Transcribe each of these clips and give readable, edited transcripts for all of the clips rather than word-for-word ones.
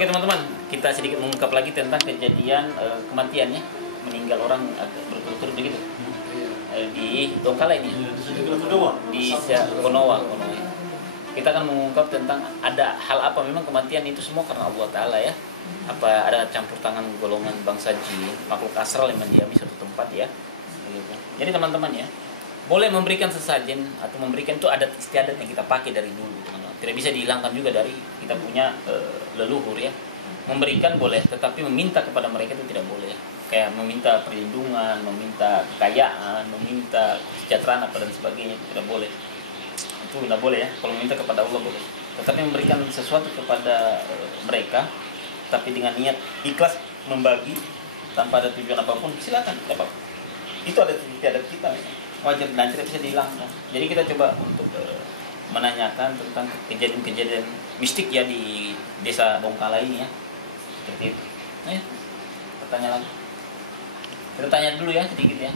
Oke teman-teman, kita sedikit mengungkap lagi tentang kejadian kematiannya, meninggal orang berturut-turut begitu di Donggala ini, di Konoha. Kita akan mengungkap tentang ada hal apa memang kematian itu semua karena Allah Ta'ala ya. Apa ada campur tangan golongan bangsa jin, makhluk astral yang mendiami suatu tempat ya. Jadi teman-teman ya, boleh memberikan sesajen atau memberikan itu adat istiadat yang kita pakai dari dulu teman-teman. Tidak bisa dihilangkan juga dari kita punya leluhur ya. Memberikan boleh, tetapi meminta kepada mereka itu tidak boleh. Kayak meminta perlindungan, meminta kekayaan, meminta kesejahteraan apa dan sebagainya itu tidak boleh. Itu tidak boleh ya. Kalau meminta kepada Allah boleh. Tetapi memberikan sesuatu kepada mereka, tapi dengan niat ikhlas membagi tanpa ada tujuan apapun, silakan, tidak apa-apa. Itu ada istiadat kita, wajar dan tidak bisa dihilangkan. Jadi kita coba untuk menanyakan tentang kejadian-kejadian mistik ya di desa Donggala ini ya, seperti itu. Nah, ya. Pertanyaan lagi. Kita tanya dulu ya sedikit ya.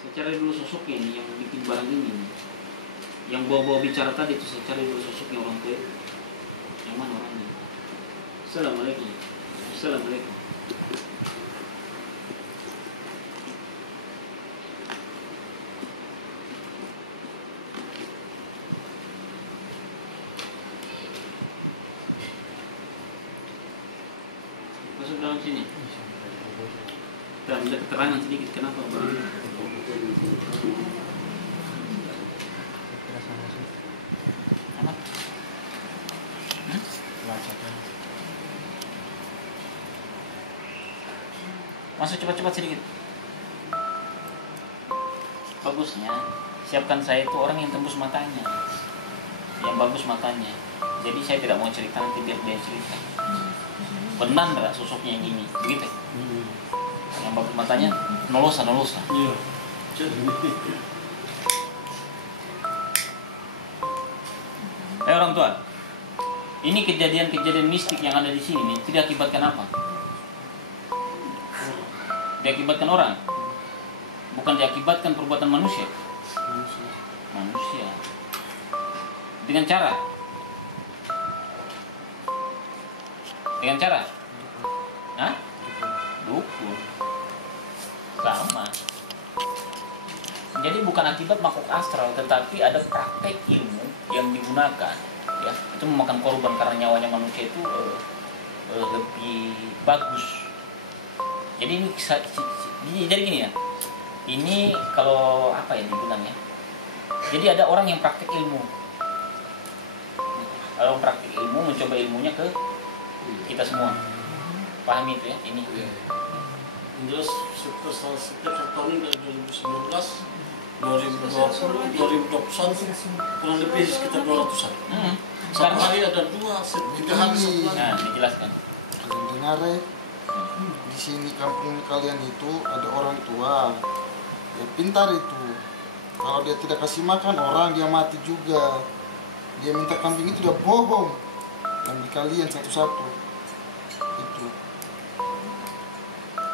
Saya cari dulu sosoknya ini yang bikin barang ini, yang bawa-bawa bicara tadi itu saya cari dulu sosoknya orang tua itu. Yang mana orangnya? Assalamualaikum. Assalamualaikum. Masuk dalam sini. Kita minta keterangan sedikit kenapa barang ini. Apa? Masuk cepat-cepat sedikit. Bagusnya siapkan saya itu orang yang tembus matanya, yang bagus matanya. Jadi saya tidak mau cerita nanti biar dia cerita. Benar nggak sosoknya yang ini, begitu? Yang bagus matanya, nolosa. Iya. Orang tua, ini kejadian-kejadian mistik yang ada di sini nih, tidak akibatkan apa? Diakibatkan orang, bukan diakibatkan perbuatan manusia. Manusia. Dengan cara? Hah? Dukun. Sama. Jadi bukan akibat makhluk astral, tetapi ada praktek ilmu yang digunakan ya, itu memakan korban karena nyawanya manusia itu lebih bagus. Jadi ini jadi gini ya, ini kalau apa ya dibilang ya, jadi ada orang yang praktek ilmu, orang praktek ilmu mencoba ilmunya ke kita semua, pahami itu ya ini. Jelas setiap tahun dari 2019 2020 2021 kurang lebih sekitar 200-an. Satu hari ada 2-3 hari sebulan. Nah, dijelaskan. Dengar di sini kampung kalian itu ada orang tua, dia pintar itu. Kalau dia tidak kasih makan orang, dia mati juga. Dia minta kambing itu dia bohong. Dan di kalian satu-satu itu.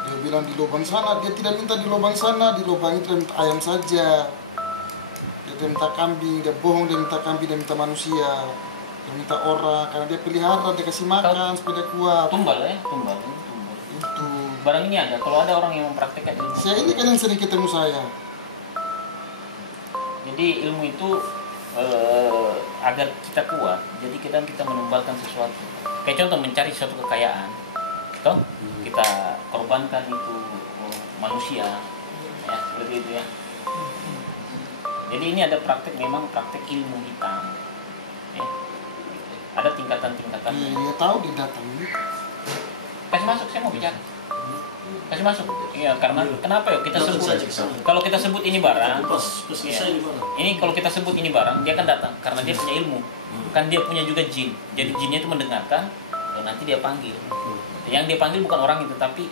Dia bilang di lubang sana, dia tidak minta di lubang sana, di lubang itu dia minta ayam saja. Dia minta kambing, dia bohong, dia minta kambing, dia minta manusia. Dia minta orang, karena dia pelihara, dia kasih makan supaya dia kuat. Tumbal. Itu. Barang ini ada, kalau ada orang yang mempraktekkan ilmu. Saya ini kan yang sering ketemu saya. Jadi ilmu itu agar kita kuat, jadi kita menumbalkan sesuatu. Kayak contoh mencari suatu kekayaan. Toh? Kita korbankan itu manusia ya, seperti itu ya. Jadi ini ada praktek, memang praktek ilmu hitam ya. Ada tingkatan-tingkatan. Iya tahu dia datang. Kasih masuk, saya mau bicara. Kasih masuk. Iya, karena kenapa ya kita sebut kalau kita sebut ini barang. Ini kalau kita sebut ini barang, dia akan datang karena dia punya ilmu. Kan dia punya juga jin. Jadi jinnya itu mendengarkan, nanti dia panggil. Yang dia panggil bukan orang itu, tapi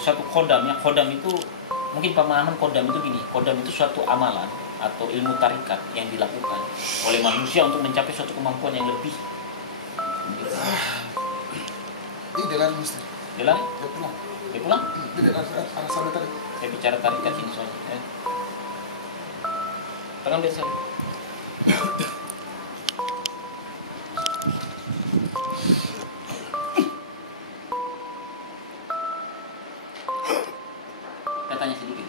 suatu kodam. Yang kodam itu mungkin pemahaman kodam itu gini. Kodam itu suatu amalan atau ilmu tarikat yang dilakukan oleh manusia untuk mencapai suatu kemampuan yang lebih. Ini dia lari Mister. Dia lari? Dia pulang. Dia pulang? Dia arah sana tadi. Saya bicara tarikat sini soalnya. Tangan biasa. Kita tanya sedikit.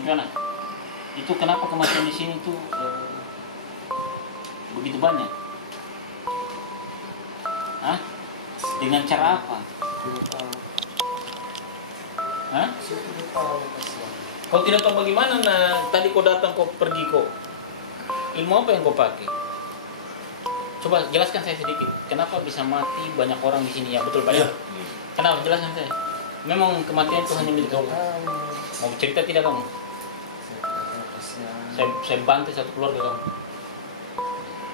Gimana? Itu kenapa kematian di sini tuh begitu banyak? Hah? Dengan cara apa? Tidak tahu. Hah? Saya tidak tahu. Kau tidak tahu bagaimana? Nah, tadi kau datang, kau pergi, kau ilmu apa yang kau pakai? Coba jelaskan saya sedikit. Kenapa bisa mati banyak orang di sini? Ya betul Pak. Ya. Kenapa? Jelaskan saya. Memang kematian itu hanya milik Allah. Mau cerita tidak kamu? Saya bantu satu keluarga kamu.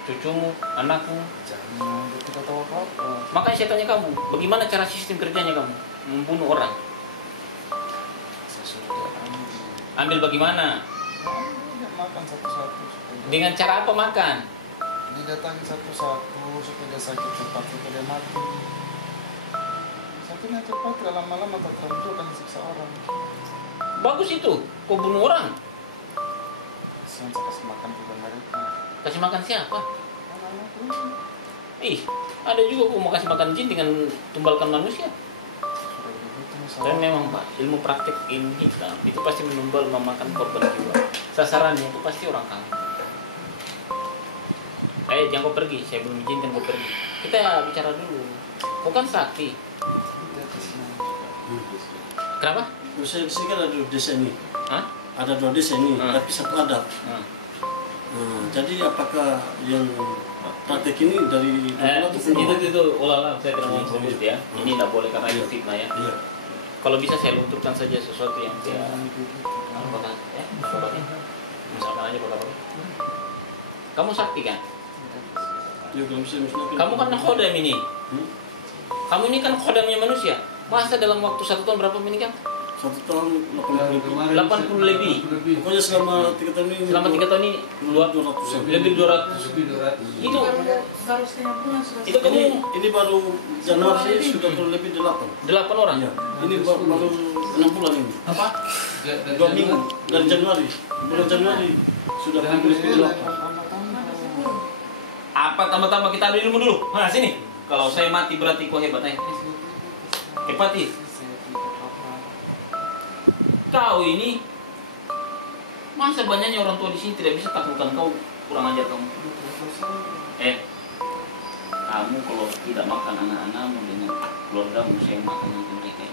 Cucumu, anakmu. Jangan, dia tidak tahu apa-apa. Makanya saya tanya kamu, bagaimana cara sistem kerjanya kamu membunuh orang? Saya suruh dia Ambil bagaimana? dia makan satu-satu. Dengan cara apa makan? Didatangi satu-satu supaya dia sakit cepat supaya dia mati. Sakitnya cepat, lama-lama tak terlalu kan siksa orang. Bagus itu, kau bunuh orang. Saya kasih makan juga mereka. Kasih makan siapa? Anak-anakku. Ih, ada juga kau mau kasih makan jin dengan tumbalkan manusia. Sudah begitu misalnya. Dan memang Pak, ilmu praktek ilmu hitam itu pasti menumbal memakan korban jiwa. Sasarannya itu pasti orang kaya. Jangan kau pergi, saya belum izinkan kau pergi. Kita bicara dulu. Kau kan sakti. Kenapa? Saya di sini kan ada 2 desa ini. Hah? Ada 2 desa ini, tapi satu adat. Jadi apakah yang praktek ini dari itu ulang saya tidak mau sebut ya. Ini tidak boleh karena itu fitnah ya. Iya. Kalau bisa saya lunturkan saja sesuatu yang dia misalkan aja apa? Kamu sakti kan? Ya, kalau misalnya Kamu kan khodam ini. Kamu ini kan khodamnya manusia. Masa dalam waktu 1 tahun berapa meninggal? 1 tahun 80 lebih. Pokoknya selama 3 tahun ini. Selama 3 tahun ini 200. lebih 200. Itu kamu ini baru Januari sudah lebih 8 orang. Iya. Ini baru 6 bulan ini. Apa? 2 minggu dari Januari. Bulan Januari sudah lebih 8. Apa tambah-tambah kita ada ilmu dulu. Nah, sini. Kalau saya mati berarti kau hebat ya. Hebat ya. Kau ini masa banyaknya orang tua di sini tidak bisa taklukkan kau, kurang ajar kamu. Kamu kalau tidak makan anak-anakmu dengan keluargamu, saya makan nanti mereka.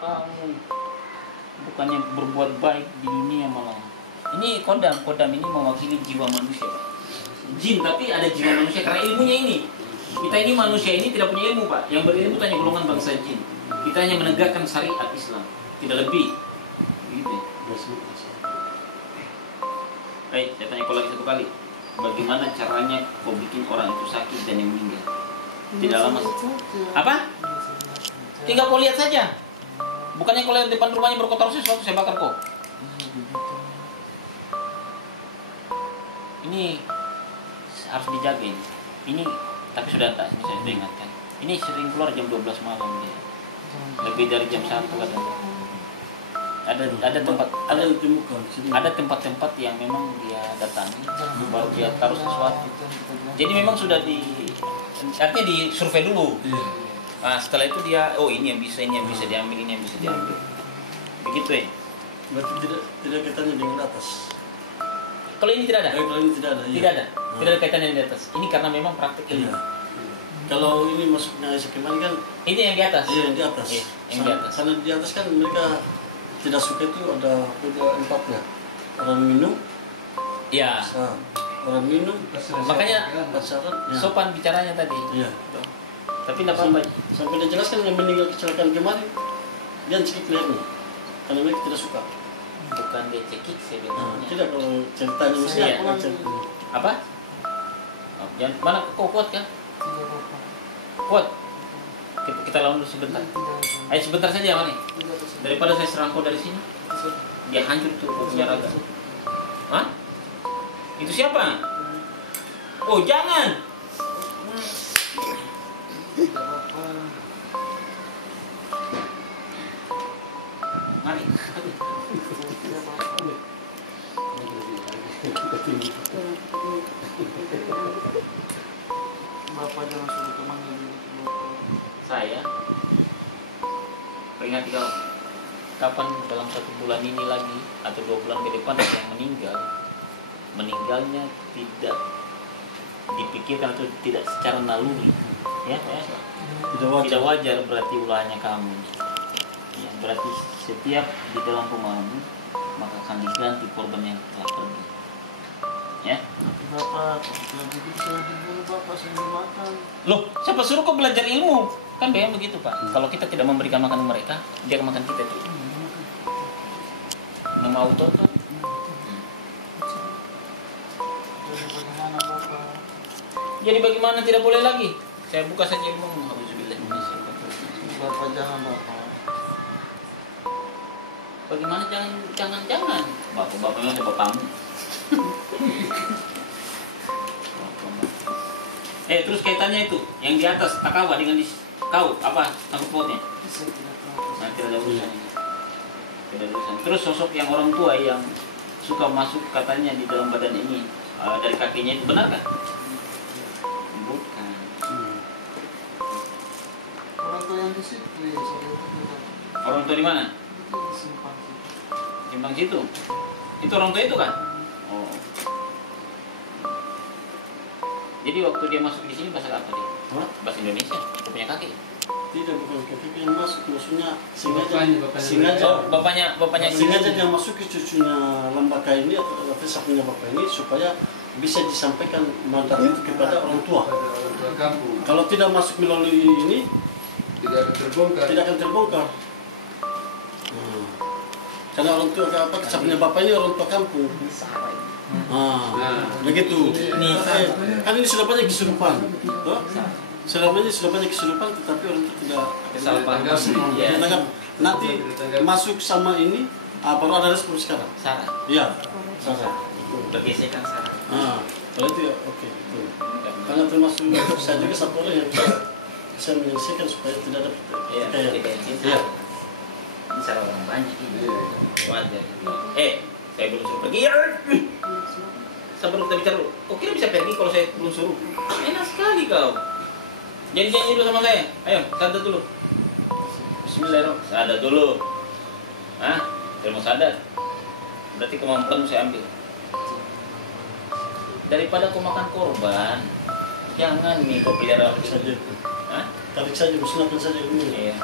Kamu bukannya berbuat baik di dunia malah. Ini kodam ini mewakili jiwa manusia. Jin tapi ada jiwa manusia karena ilmunya ini. Kita ini manusia ini tidak punya ilmu Pak. Yang berilmu hanya golongan bangsa jin. Kita hanya menegakkan syariat Islam, tidak lebih. Begitu. Baik, saya tanya kau lagi 1 kali. Bagaimana caranya kau bikin orang itu sakit dan yang meninggal? Tidak lama. Apa? Tinggal kau lihat saja. Bukannya kau lihat depan rumahnya berkotor sesuatu, saya bakar kau. Ini harus dijaga ini. Ini tapi sudah tak, ini saya sudah ingatkan. Ini sering keluar jam 12 malam dia. Lebih dari jam 1 kadang. Ada tempat-tempat yang memang dia datangi baru dia taruh sesuatu. Jadi memang sudah artinya di survei dulu. Nah, setelah itu dia ini yang bisa diambil, ini yang bisa diambil. Begitu ya. Berarti tidak kaitannya dengan atas. Kalau ini tidak ada. Kalau ini tidak ada. Tidak ada. Tidak ada kaitannya di atas. Ini karena memang praktik ilmu. Kalau ini masuknya sekemani kan ini yang di atas. Iya, yang di atas. Yang di atas. Karena di atas kan mereka tidak suka itu ada 4-nya. orang minum, Ya, orang minum, makanya pacaran, ya. sopan bicaranya tadi. Iya. Tapi tidak apa-apa. Sampai dia jelaskan yang meninggal kecelakaan kemarin, dia cekik lehernya, karena mereka tidak suka. Bukan dia cekik sebenarnya. Tidak kalau ceritanya mesti Iya. apa? Apa? Oh, jangan mana kau kuat kan? Tidak apa-apa. Kuat. Kita lawan dulu sebentar. Ayo sebentar saja Mani. Daripada saya serang kau dari sini, dia hancur tuh kau punya raga. Hah? Itu siapa? Oh jangan. Tidak apa-apa. Mari. Tidak apa-apa. Bapak jangan suruh temannya begitu, Bapak. Saya peringati kau. Kapan dalam 1 bulan ini lagi atau 2 bulan ke depan ada yang meninggal, meninggalnya tidak dipikirkan atau tidak secara naluri, ya. Tidak wajar berarti ulahnya kamu. Ya, berarti setiap di dalam rumahmu maka akan diganti korban yang telah pergi. Ya. Tapi Bapak, kalau begitu saya dibunuh Bapak, saya dimakan. Loh, siapa suruh kau belajar ilmu? Kan bayang begitu Pak. Kalau kita tidak memberikan makan mereka, dia akan makan kita tuh. Nama auto tuh. Jadi bagaimana Bapak? Jadi bagaimana tidak boleh lagi? Saya buka saja ilmu. Alhamdulillah. Bapak jangan Bapak. Bagaimana jangan. Bapak-bapaknya siapa kamu? Terus kaitannya itu yang di atas takawa dengan kau apa sangkut pautnya? Saya tidak tahu. Nah, tidak ada urusan. Tidak ada urusan. Terus sosok yang orang tua yang suka masuk katanya di dalam badan ini dari kakinya itu benar kan? Bukan. Orang tua yang di situ ya, saya itu tidak. Orang tua di mana? Itu disimpan situ. Simpang situ. Itu orang tua itu kan? Oh. Jadi waktu dia masuk di sini bahasa apa dia? Bahasa Indonesia. Dia punya kaki. Tidak, bukan kaki yang masuk, maksudnya sengaja Bapaknya sengaja dia masuk ke cucunya Lembaka ini atau sapunya bapak ini supaya bisa disampaikan mandat itu kepada orang tua. Kalau tidak masuk melalui ini tidak akan terbongkar. Karena orang tua apa sapunya bapak ini orang tua kampung. Begitu. Kan ini sudah banyak kesurupan. Selamanya sudah banyak kesurupan, tetapi orang itu tidak menangkap. Nanti masuk sama ini, baru ada respon sekarang. Sarah. Iya, Sarah. Bergesekan Sarah. Kalau itu ya oke. Karena termasuk saya juga satu orang yang bisa menyelesaikan supaya tidak ada Iya. Ini salah orang banyak ini. Wajar. Saya belum suruh pergi. Sabar kita bicara dulu. Kok kira bisa pergi kalau saya belum suruh? Enak sekali kau. Janji dulu sama saya. Ayo, sadar dulu. Bismillahirrahmanirrahim. Sadar dulu. Saya mau sadar. Berarti kemampuan saya ambil. Daripada kau makan korban, jangan nih kau pelihara saja. Tarik saja, musnahkan saja dulu. Iya.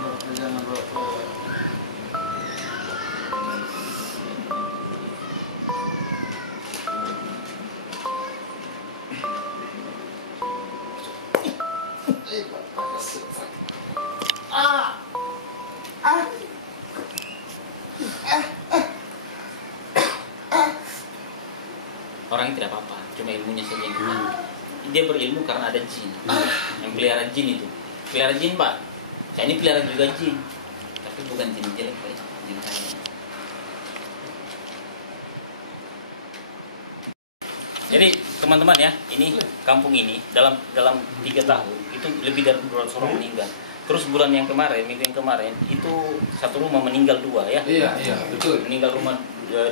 Bapak jangan Bapak. Orang tidak apa-apa, cuma ilmunya saja yang kurang. Dia berilmu karena ada jin. Yang pelihara jin itu. Pelihara jin, Pak. Saya ini pelihara juga jin. Tapi bukan jin jelek, Pak. Jin kaya. Jadi teman-teman ya, ini kampung ini dalam 3 tahun itu lebih dari 200 orang meninggal. Terus bulan yang kemarin, minggu yang kemarin itu satu rumah meninggal 2 ya. Iya, betul. Meninggal rumah 2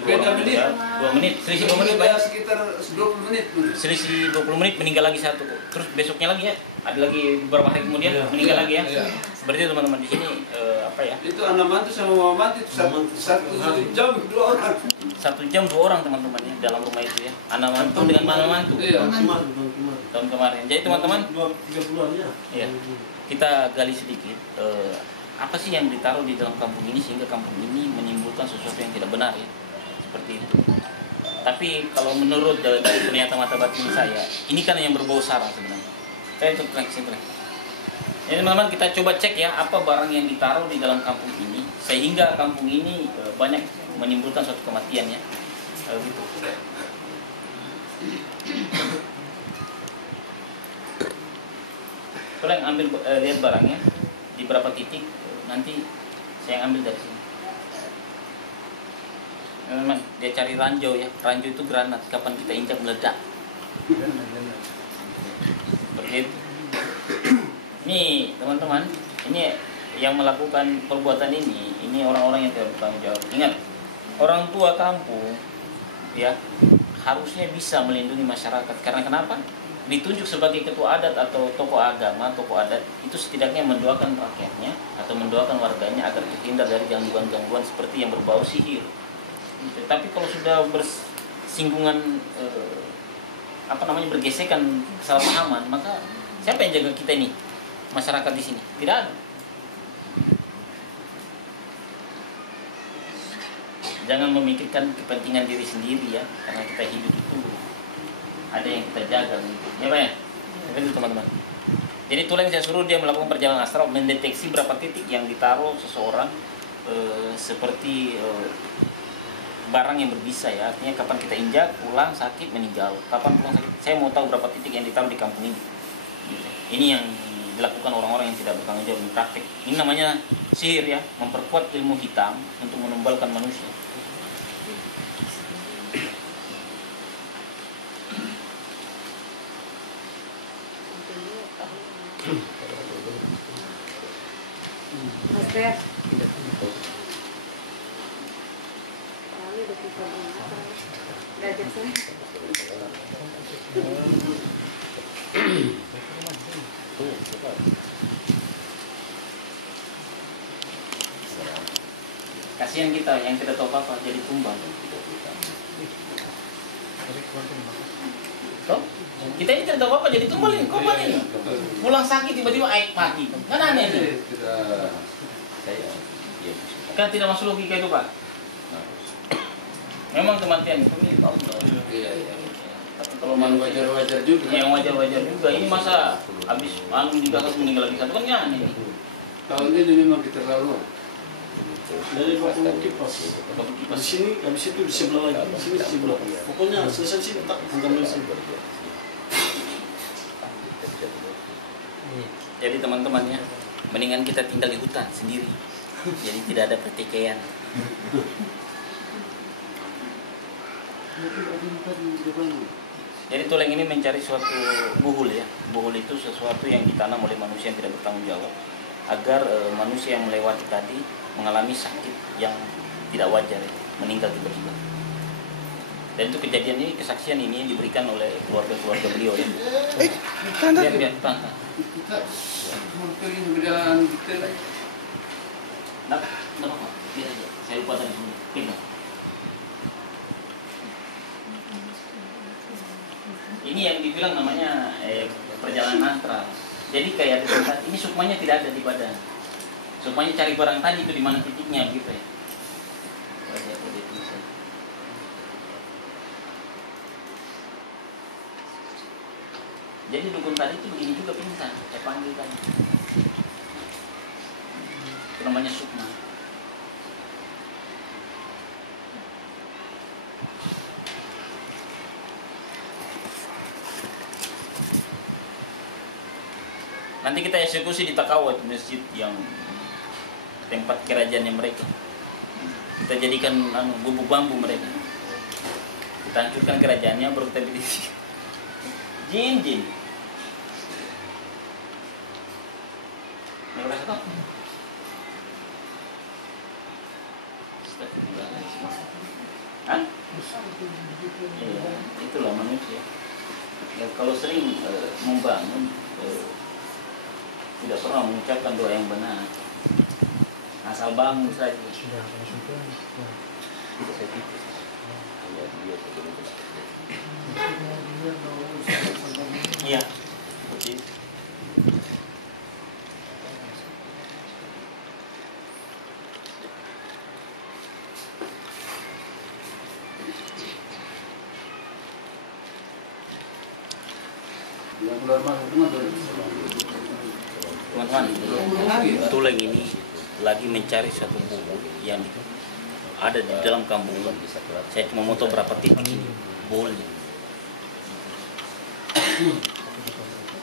menit, selisih 2 menit Pak. Sekitar 20 menit. Selisih 20 menit meninggal lagi 1. Terus besoknya lagi ya, ada lagi beberapa hari kemudian meninggal lagi ya. Berarti teman-teman di sini apa ya? Itu anak mantu sama mama mantu itu satu jam 2 orang. 1 jam 2 orang teman-teman ya dalam rumah itu ya. Anak mantu dengan mama mantu. Iya. Tahun kemarin. Jadi teman-teman, 2-3 bulan ya. Iya. Kita gali sedikit apa sih yang ditaruh di dalam kampung ini sehingga kampung ini menimbulkan menimbulkan sesuatu yang tidak benar ya, seperti itu. Tapi kalau menurut dari pernyataan mata batin saya, ini kan yang berbau sara sebenarnya. Saya itu kesimpulan. Jadi teman-teman kita coba cek ya apa barang yang ditaruh di dalam kampung ini sehingga kampung ini banyak menimbulkan suatu kematian ya. Gitu. Kalian ambil lihat barangnya di berapa titik, nanti saya ambil dari sini. Teman-teman, dia cari ranjau ya. Ranjau itu granat, kapan kita injak meledak. Seperti itu. Ini teman-teman, ini yang melakukan perbuatan ini orang-orang yang tidak bertanggung jawab. Ingat, orang tua kampung ya harusnya bisa melindungi masyarakat. Karena kenapa? Ditunjuk sebagai ketua adat atau tokoh agama, tokoh adat itu setidaknya mendoakan rakyatnya atau mendoakan warganya agar terhindar dari gangguan-gangguan seperti yang berbau sihir. Gitu. Tapi kalau sudah bersinggungan bergesekan kesalahpahaman, maka siapa yang jaga kita ini? Masyarakat di sini tidak ada. Jangan memikirkan kepentingan diri sendiri ya, karena kita hidup itu ada yang kita jaga gitu. Ya Pak ya? Itu teman-teman. Jadi itulah yang saya suruh dia melakukan perjalanan astral, mendeteksi berapa titik yang ditaruh seseorang seperti barang yang berbisa ya. Artinya kapan kita injak, pulang sakit, meninggal. Kapan pulang sakit? Saya mau tahu berapa titik yang ditaruh di kampung ini. Gitu. Ini yang dilakukan orang-orang yang tidak bertanggung jawab di praktik. Ini namanya sihir ya, memperkuat ilmu hitam untuk menumbalkan manusia. Master. Kasihan kita yang tidak tahu apa jadi tumbal. Toh? Kita ini tidak tahu apa jadi tumbal ini, korban ini. Pulang sakit tiba-tiba mati. Kan aneh ini. Kan tidak masuk logika itu Pak. Memang kematian itu milik Allah. Iya. Tapi kalau manusia Wajar-wajar juga. yang wajar-wajar juga, ini masa habis digagas meninggal lagi satu kan aneh. Tahun ini memang keterlaluan. Dari waktu kipas di sini, habis itu di sebelah lagi, di sini di sebelah. Pokoknya selesai sini tak hantam di sini. Jadi teman-teman ya, mendingan kita tinggal di hutan sendiri. Jadi tidak ada pertikaian. Jadi tulang ini mencari suatu buhul ya. Buhul itu sesuatu yang ditanam oleh manusia yang tidak bertanggung jawab agar manusia yang melewati tadi mengalami sakit yang tidak wajar ya, meninggal tiba-tiba. Dan itu kejadian ini, kesaksian ini yang diberikan oleh keluarga-keluarga beliau ya. Biar tantang. Kita mau pergi perjalanan detail aja. Nah, kenapa? Biar aja. Saya lupa tadi sebelum pindah. Ini yang dibilang namanya perjalanan astral. Jadi kayak di tempat ini sukmanya tidak ada di badan. Sukmanya cari barang tadi itu di mana titiknya gitu ya. Jadi dukun tadi itu begini juga pintar. Saya panggil tadi. Itu namanya sukma. Nanti kita eksekusi di Takawat, masjid yang tempat kerajaannya mereka. Kita jadikan gubuk bambu mereka. Kita hancurkan kerajaannya, baru kita bikin jin. Mereka kata, hah? Ya, itulah manusia. Ya, kalau sering membangun, tidak pernah mengucapkan doa yang benar, asal bangun saja. Iya, seperti itu. Teman-teman, Tuleng ini lagi mencari satu buku yang ada di dalam kampung. Saya cuma mau tahu berapa titik ini bukunya.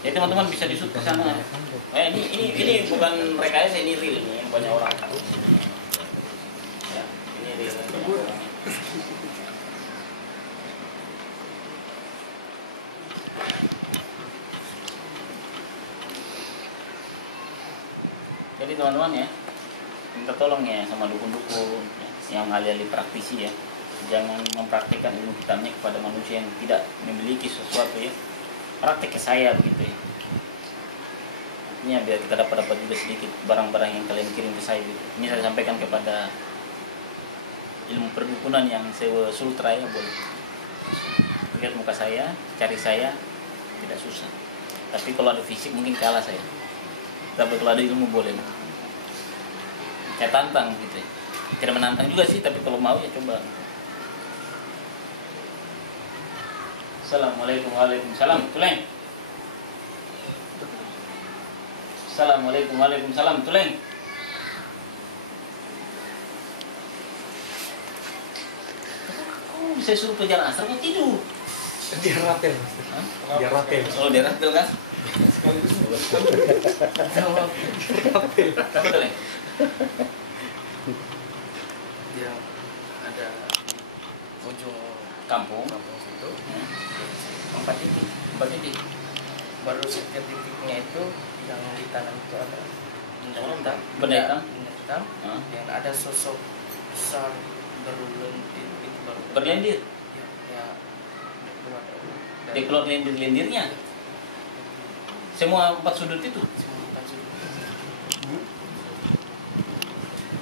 Ya teman-teman bisa disut ke sana. Ini bukan rekayasa, ini real ini yang banyak orang tahu. Ya, ini real. Jadi teman-teman ya, minta tolong ya sama dukun-dukun yang ahli-ahli praktisi ya, jangan mempraktikkan ilmu hitamnya kepada manusia yang tidak memiliki sesuatu ya. Praktik ke saya begitu ya. Artinya biar kita dapat juga sedikit barang-barang yang kalian kirim ke saya gitu. Ini saya sampaikan kepada ilmu perdukunan yang sewa sultra ya, boleh lihat muka saya, cari saya, tidak susah. Tapi kalau ada fisik mungkin kalah saya. Tapi kalau ada ilmu boleh. Saya tantang gitu ya. Tidak menantang juga sih, tapi kalau mau ya coba. Assalamualaikum waalaikumsalam. Tuleng. Assalamualaikum waalaikumsalam. Tuleng. Kok bisa suruh ke jalan asar kok tidur? Dia rapel. Dia rapel. Oh, dia rapel kan? Tuleng. Dia ada ujung Kampung. situ. 4 titik. Baru setiap titiknya itu yang ditanam itu ada benda hitam. Dan ada sosok besar berlendir itu baru. Berlendir. Ya. Dia keluar lendir-lendirnya. Semua 4 sudut itu.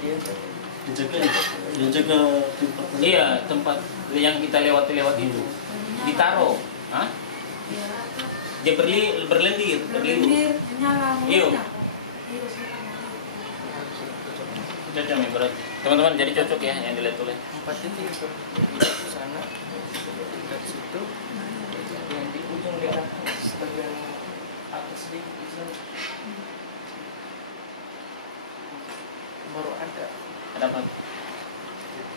Dia jaga tempat. Iya, tempat yang kita lewati itu ditaruh. Hah? Dia berlendir. Iya. Cocok nih berarti. Teman-teman jadi cocok ya yang dilihat oleh 4 titik itu di sana, di situ, yang di ujung daerah sebagian atas di sana. Baru ada apa?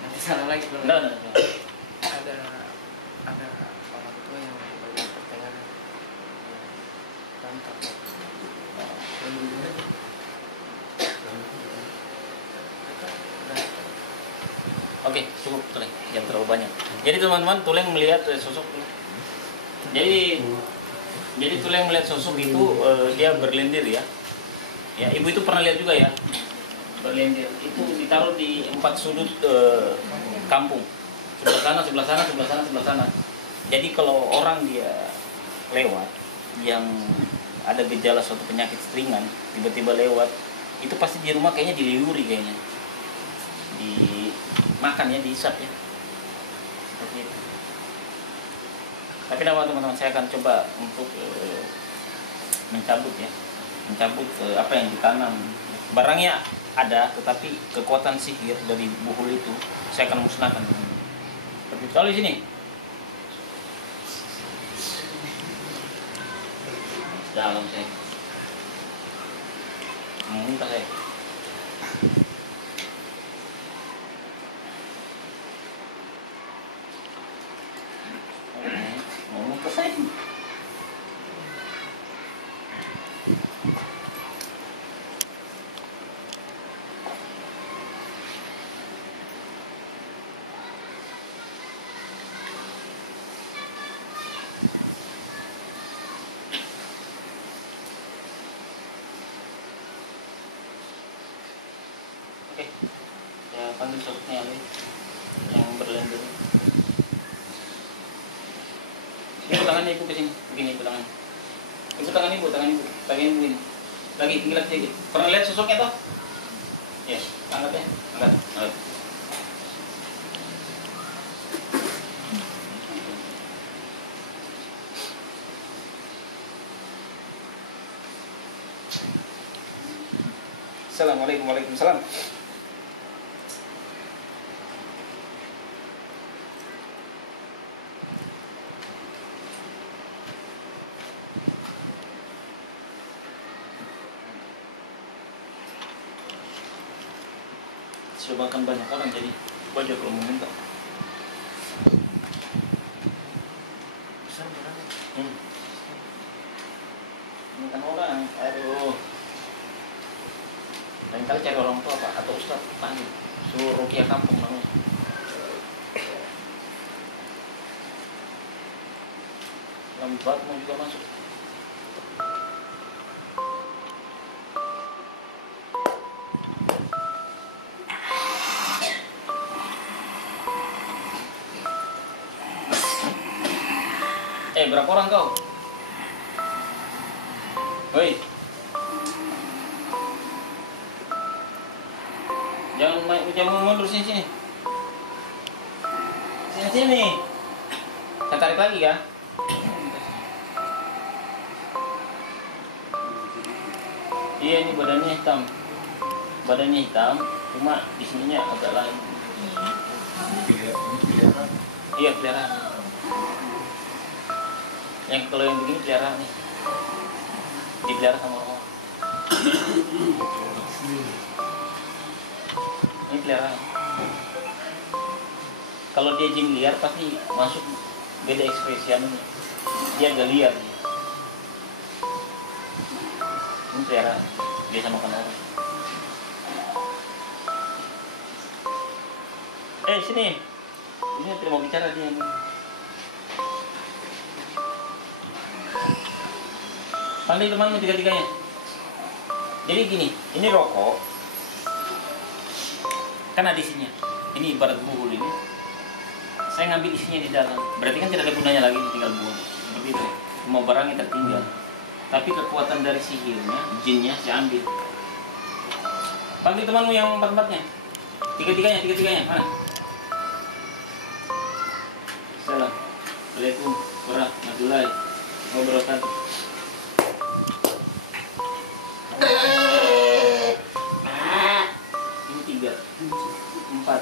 nanti salah lagi belum. Enggak. Ada orang tua yang di bagian pertengahan rantau. Oke, cukup Tuleng, jangan terlalu banyak. Jadi teman-teman, Tuleng melihat sosok. Jadi Tuleng melihat sosok itu dia berlendir ya. Ya, ibu itu pernah lihat juga ya. Berlendir itu ditaruh di 4 sudut kampung. Sebelah sana. Jadi kalau orang dia lewat yang ada gejala suatu penyakit ringan, tiba-tiba lewat, itu pasti di rumah kayaknya diliyuri kayaknya. Dimakan ya, diisap ya. Seperti itu. Tapi teman-teman saya akan coba untuk mencabut apa yang ditanam. Barangnya ada, tetapi kekuatan sihir dari buhul itu saya akan musnahkan. Seperti itu. Kalau di sini dalam saya muntah saya. Muntah saya. Oke, ya panggil sosoknya yang berlendir. Ibu tangannya ibu kesini, begini ibu tangan. Tangan ibu ini. Lagi tinggal sedikit. Pernah lihat sosoknya toh? Ya, angkat ya, angkat. Assalamualaikum warahmatullahi wabarakatuh. sudah makan banyak orang, jadi wajar kalau mau minta. Makan orang, aduh. Lain kali cari orang tua Pak, atau ustaz panggil, suruh rukiah kampung namanya. Lambat mau juga masuk. Berapa orang kau? Hoi. Jangan mundur sini. Sini. Saya tarik lagi ya. Iya, ini badannya hitam. Cuma di sininya agak lain. Iya, peliharaan. Yang kalau yang begini peliharaan nih, dipelihara sama orang. Ini peliharaan. Kalau dia jin liar pasti masuk beda ekspresiannya. Dia agak liar. Ini peliharaan, biasa makan orang. Sini. Ini tidak mau bicara dia. Panggil temanmu tiga-tiganya. Jadi gini, ini rokok. Kan ada isinya. Ini ibarat buhul ini. Saya ngambil isinya di dalam. Berarti kan tidak ada gunanya lagi, tinggal buang. Seperti itu. Semua barangnya tertinggal. Tapi kekuatan dari sihirnya, jinnya saya ambil. Panggil temanmu yang empat-empatnya. Tiga-tiganya. Mana? Assalamualaikum warahmatullahi wabarakatuh. Ini 3, 4.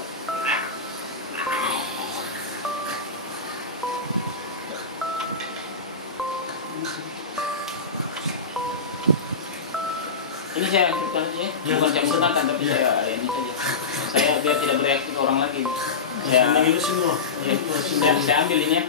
Ini saya lanjutkan saja ya. Bukan saya senangkan, tapi saya ini saja. Saya biar tidak bereaksi ke orang lagi. Saya ambil ini ya.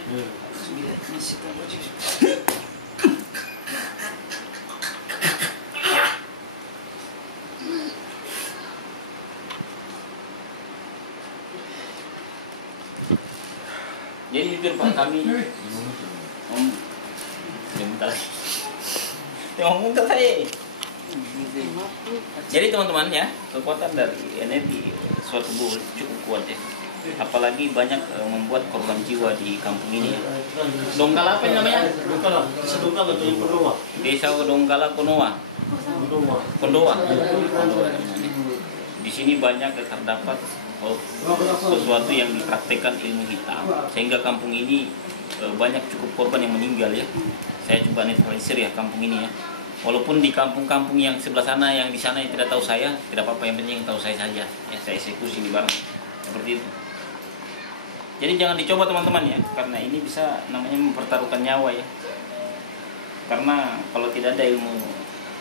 Jadi jujur Pak, kami muntah saya. Jadi teman-teman ya, kekuatan dari energi suatu buhul cukup kuat ya. Apalagi banyak membuat korban jiwa di kampung ini ya. Donggala apa namanya? Desa Donggala Kondoa. Di sini banyak terdapat sesuatu yang dipraktekkan ilmu hitam, sehingga kampung ini banyak cukup korban yang meninggal ya. Saya coba netralisir ya kampung ini ya. Walaupun di kampung-kampung yang sebelah sana, yang di sana yang tidak tahu saya, tidak apa-apa, yang penting tahu saya saja. Ya, saya eksekusi di barang seperti itu. Jadi jangan dicoba teman-teman ya, karena ini bisa namanya mempertaruhkan nyawa ya. Karena kalau tidak ada ilmu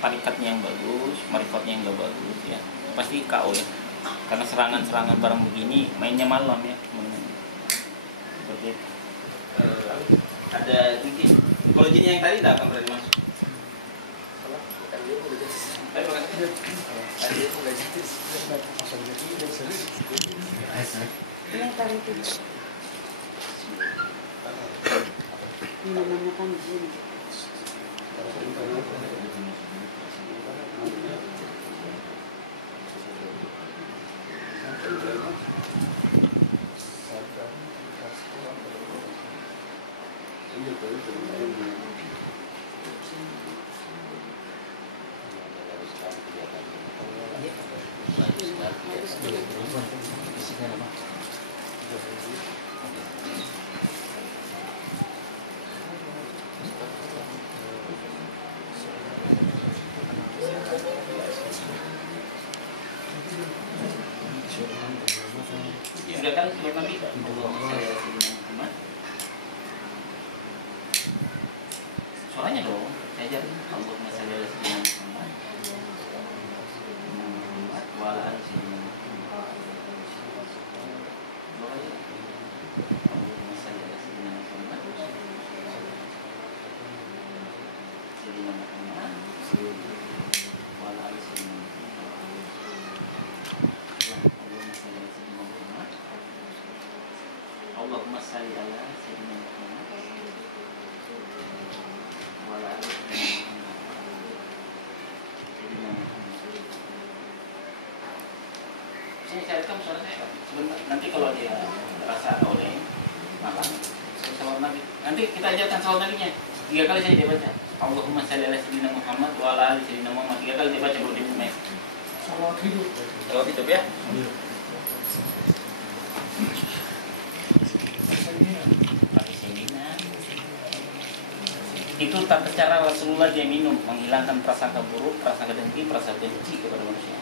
tarikatnya yang bagus, marifatnya yang enggak bagus ya, pasti KO ya. Karena serangan-serangan barang begini mainnya malam ya. Seperti itu. Ada mungkin kalau jin yang tadi tidak akan berani masuk. Namanya kan jin. Sudah kan sudah kami saya teman. Suaranya dong, saya jadi Allah masalah sedang sama. Wala wa ala ali sayyidina Muhammad. Allahumma shalli ala sayyidina Muhammad wa ala ali sayyidina Muhammad. Saya carikan suara saya sebentar. Nanti kalau dia rasa oleh makan, saya salam Nabi. Nanti kita ajarkan salam Nabinya. 3 kali saya dia baca. Allahumma shalli ala sayyidina Muhammad wa ala ali sayyidina Muhammad. 3 kali dia baca baru dia mulai. Salawat hidup ya. Pakai semina. Itu tata cara Rasulullah dia minum, menghilangkan prasangka buruk, prasangka dengki, prasangka benci kepada manusia.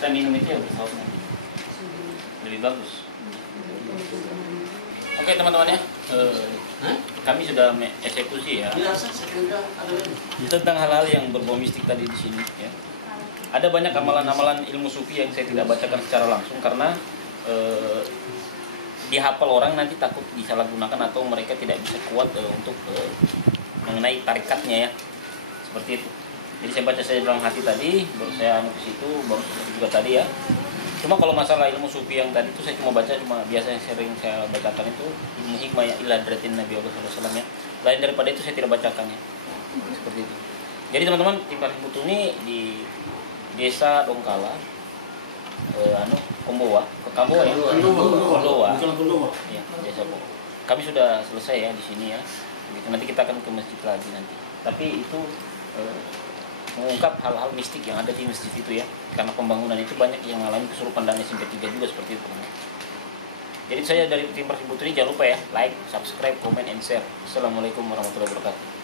Kita minum itu ya bersaus Nabi. Lebih bagus. Oke teman-teman ya, kami sudah eksekusi ya tentang hal-hal yang berbau mistik tadi di sini ya. Ada banyak amalan-amalan ilmu sufi yang saya tidak bacakan secara langsung karena dihafal orang nanti takut disalahgunakan atau mereka tidak bisa kuat untuk mengenai tarikatnya ya, seperti itu. Jadi saya baca saja dalam hati tadi, baru saya anu ke situ, baru juga tadi ya. Cuma kalau masalah ilmu sufi yang tadi itu saya cuma baca, cuma biasa yang sering saya bacakan itu ilmu hikmah ya ila hadratin Nabi SAW ya. Lain daripada itu saya tidak bacakannya. Seperti itu. Jadi teman-teman, tim Parif Butuni di Desa Dongkala Kombowa, Kombowa ya. Kombowa. Ya, Desa Kombowa. Kami sudah selesai ya di sini ya. Nanti kita akan ke masjid lagi nanti. Tapi itu mengungkap hal-hal mistik yang ada di masjid itu ya, karena pembangunan itu banyak yang mengalami kesurupan dan SMP 3 juga seperti itu. Jadi saya dari tim Parif Butuni, jangan lupa ya like, subscribe, comment, and share. Assalamualaikum warahmatullahi wabarakatuh.